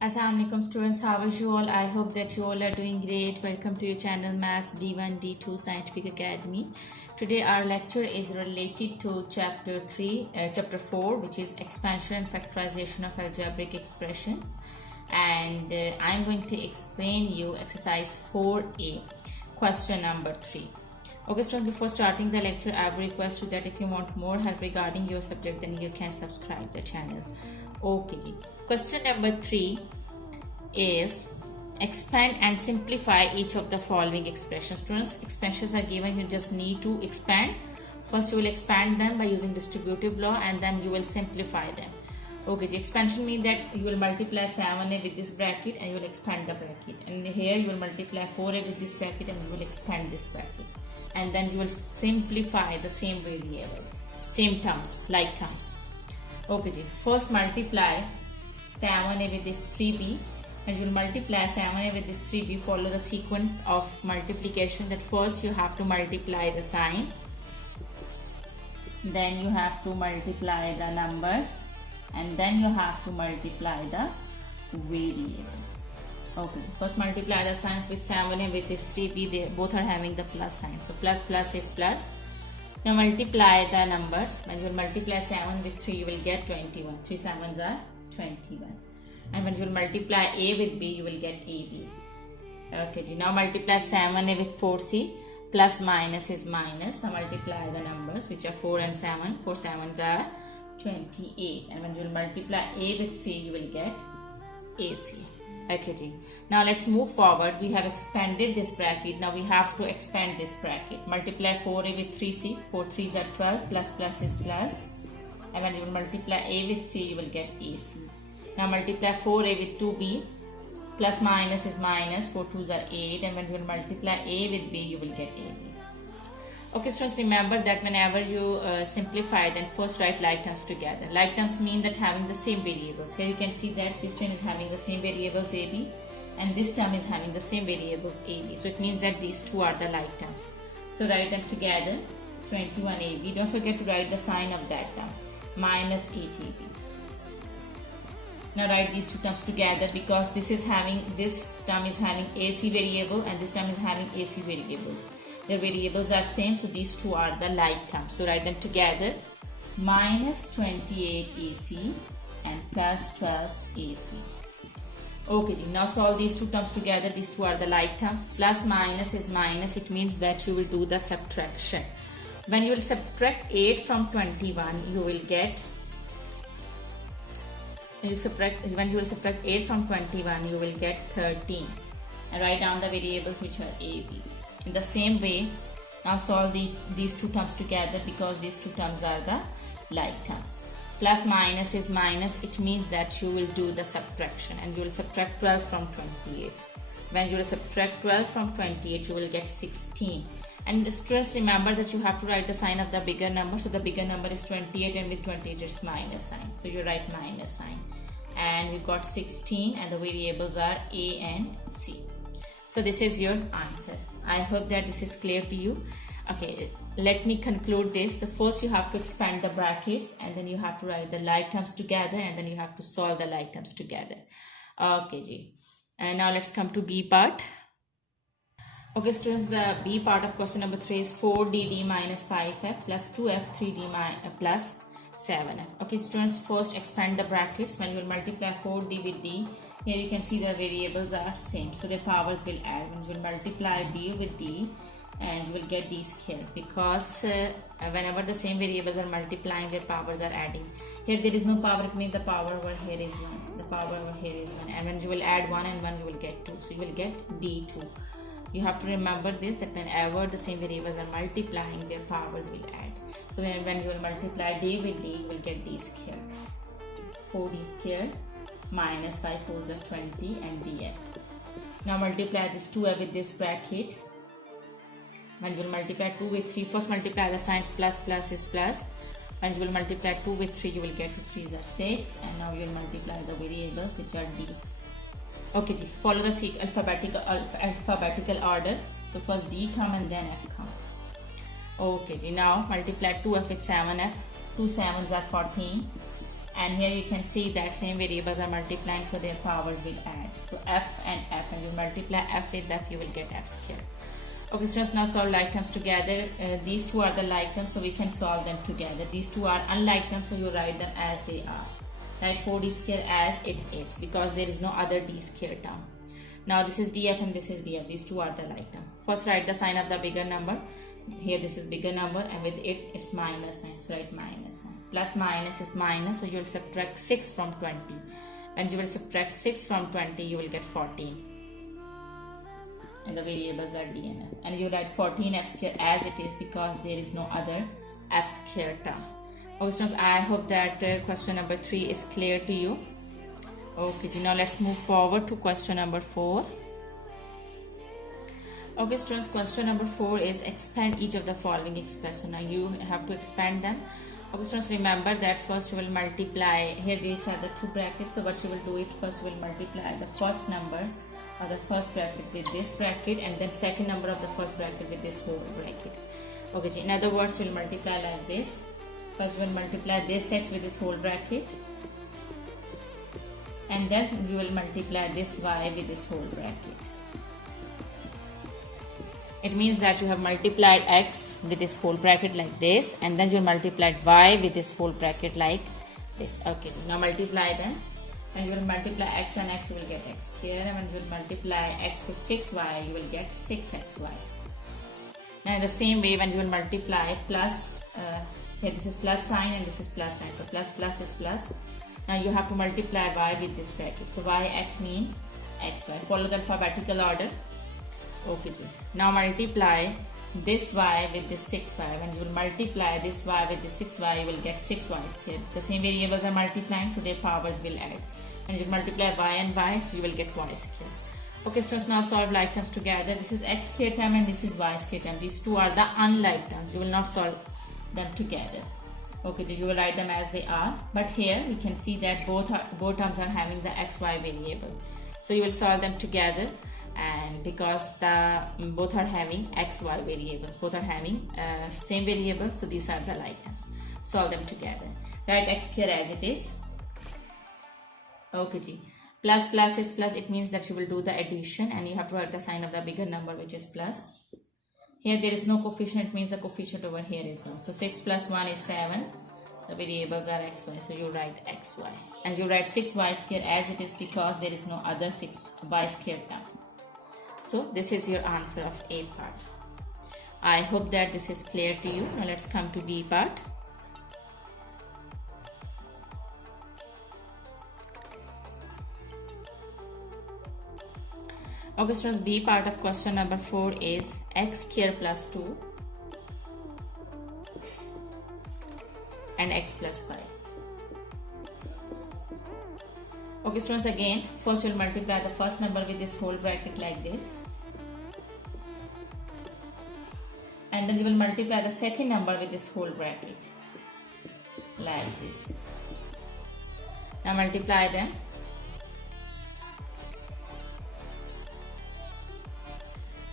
Assalamualaikum students, how are you all? I hope that you all are doing great. Welcome to your channel Maths D1 D2 Scientific Academy. Today our lecture is related to chapter 4, which is expansion and factorization of algebraic expressions, and I am going to explain you exercise 4a, question number 3. Okay students, before starting the lecture, I will request you that if you want more help regarding your subject, then you can subscribe the channel. Okay ji. Question number 3 is expand and simplify each of the following expressions. Students, expressions are given, you just need to expand. First you will expand them by using distributive law, and then you will simplify them. Okay ji. Expansion means that you will multiply 7a with this bracket and you will expand the bracket, and here you will multiply 4a with this bracket and you will expand this bracket, and then you will simplify the same variables, same terms, like terms. Okay ji. First multiply 7a with this 3b, and you will multiply 7a with this 3b. Follow the sequence of multiplication, that first you have to multiply the signs, then you have to multiply the numbers, and then you have to multiply the variables. Okay, first multiply the signs with 7a with this 3b. They both are having the plus sign, so plus plus is plus. Now multiply the numbers. When you will multiply 7 with 3, you will get 21. 3 7s are 21. And when you will multiply a with b, you will get ab. Okay, now multiply 7a with 4c. Plus minus is minus. Now multiply the numbers, which are 4 and 7. 4 7s are 28. And when you will multiply a with c, you will get ac. Okay ji. Now let's move forward. We have expanded this bracket. Now we have to expand this bracket. Multiply 4a with 3c. 4 3s are 12. Plus plus is plus. And when you will multiply a with c, you will get ac. Now multiply 4a with 2b. Plus minus is minus. 4 2s are 8. And when you will multiply a with b, you will get ab. Okay students, remember that whenever you simplify, then first write like terms together. Like terms mean that having the same variables. Here you can see that this term is having the same variables ab, and this term is having the same variables ab. So it means that these two are the like terms. So write them together. 21ab. Don't forget to write the sign of that term. Minus 8ab. Now write these two terms together, because this term is having ac variable and this term is having ac variables. Their variables are same, so these two are the like terms. So write them together. Minus 28 AC and plus 12 AC. Okay, now solve these two terms together. These two are the like terms. Plus minus is minus. It means that you will do the subtraction. When you will subtract 8 from 21, you will get. When you will subtract 8 from 21, you will get 13. And write down the variables which are a, b. In the same way, now solve these two terms together, because these two terms are the like terms. Plus minus is minus. It means that you will do the subtraction, and you will subtract 12 from 28. When you will subtract 12 from 28, you will get 16. And students, remember that you have to write the sign of the bigger number. So the bigger number is 28, and with 28 it's minus sign. So you write minus sign. And we got 16, and the variables are a and c. So this is your answer. I hope that this is clear to you. Okay, let me conclude this. The first you have to expand the brackets, and then you have to write the like terms together, and then you have to solve the like terms together. Okay ji. And now let's come to B part. Okay students, the B part of question number 3 is 4dd minus 5f plus 2f 3d plus 7f. Okay students, first expand the brackets. When you will multiply 4d with d, here you can see the variables are same, so their powers will add. When you will multiply d with d, and you will get d squared, because whenever the same variables are multiplying, their powers are adding. Here there is no power, it means the power over here is 1. The power over here is 1, and when you will add 1 and 1, you will get 2. So you will get d2. You have to remember this, that whenever the same variables are multiplying, their powers will add. So when you will multiply d with d, you will get d squared. 4d squared minus 5 4s are 20 and df. Now multiply this 2f with this bracket. When you will multiply 2 with 3, first multiply the signs. Plus plus is plus. When you will multiply 2 with 3, you will get 2 3s are 6, and now you will multiply the variables which are d. Okay ji, follow the alphabetical order. So first d come and then f come. Okay ji, now multiply 2f with 7f. 2 7s are 14. and here you can see that same variables are multiplying, so their powers will add. So f and f, and you multiply f with f, you will get f square. Okay, students, now solve like terms together. These two are the like terms, so we can solve them together. These two are unlike terms, so you write them as they are. Write 4d square as it is, because there is no other d square term. Now this is df and this is df. These two are the like term. First write the sign of the bigger number. Here this is bigger number, and with it it's minus sign, so write minus sign. Plus minus is minus, so you will subtract 6 from 20. When you will subtract 6 from 20, you will get 14. And the variables are d and f. And you write 14f square as it is, because there is no other f square term. Okay, students, I hope that question number 3 is clear to you. Okay, now let's move forward to question number 4. Okay, students, question number 4 is expand each of the following expression. Now you have to expand them. Okay, students, remember that first you will multiply. Here these are the two brackets, so what you will do it first, you will multiply the first number or the first bracket with this bracket, and then second number of the first bracket with this whole bracket. Okay, in other words, you will multiply like this. First you will multiply this x with this whole bracket, and then you will multiply this y with this whole bracket. It means that you have multiplied x with this whole bracket like this, and then you multiplied y with this whole bracket like this. Okay, so now multiply them. When you will multiply x and x, you will get x square, and when you will multiply x with 6y, you will get 6xy. Now in the same way, when you will multiply plus, here this is plus sign and this is plus sign, so plus plus is plus. Now you have to multiply y with this bracket, so yx means xy. Follow the alphabetical order. Okay, now multiply this y with this 6y. When you will multiply this y with this 6y, you will get 6y square. The same variables are multiplying, so their powers will add. And you multiply y and y, so you will get y square. Okay, students, now solve like terms together. This is x square term and this is y square term. These two are the unlike terms. You will not solve them together. Okay, so you will write them as they are. But here we can see that both terms are having the xy variable. So you will solve them together. And because both are having xy variables, both are having same variable, so these are the like terms. Solve them together. Write x square as it is. Okay, plus plus is plus. It means that you will do the addition, and you have to write the sign of the bigger number, which is plus. Here there is no coefficient. It means the coefficient over here is 1. So 6 plus 1 is 7. The variables are xy, so you write xy, and you write 6y square as it is, because there is no other 6y square term. So this is your answer of A part. I hope that this is clear to you. Now let's come to B part. Okay, students, B part of question number 4 is x square plus 2 and x plus 5. Okay, students, again, first you will multiply the first number with this whole bracket like this. And then you will multiply the second number with this whole bracket like this. Now multiply them.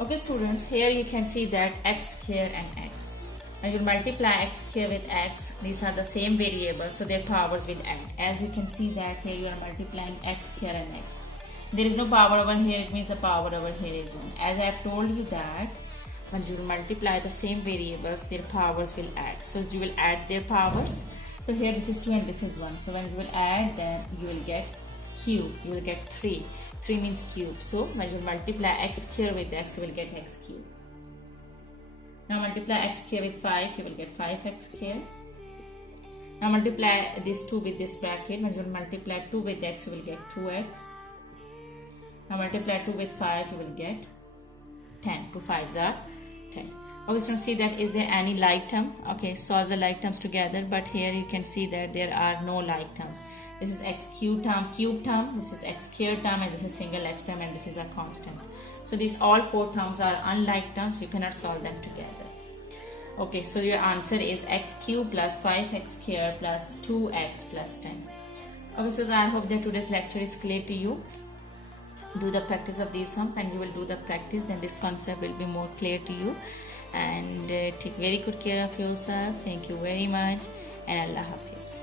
Okay, students, here you can see that x square and x. When you multiply x square with x, these are the same variables, so their powers will add. As you can see that here you are multiplying x square and x. There is no power over here, it means the power over here is 1. As I have told you that when you multiply the same variables, their powers will add. So you will add their powers. So here this is 2 and this is 1. So when you will add, then you will get cube. You will get 3. 3 means cube. So when you multiply x square with x, you will get x cube. Now multiply x square with 5, you will get 5x square. Now multiply this 2 with this bracket. When you multiply 2 with x, you will get 2x. Now multiply 2 with 5, you will get 10. 2 5s are 10. Okay, so see that is there any like term? Okay, solve the like terms together, but here you can see that there are no like terms. This is x cube term, this is x square term, and this is single x term, and this is a constant. So these all 4 terms are unlike terms, you cannot solve them together. Okay, so your answer is x cube plus 5x square plus 2x plus 10. Okay, so I hope that today's lecture is clear to you. Do the practice of these sums, and you will do the practice, then this concept will be more clear to you. And take very good care of yourself. Thank you very much, and Allah Hafiz.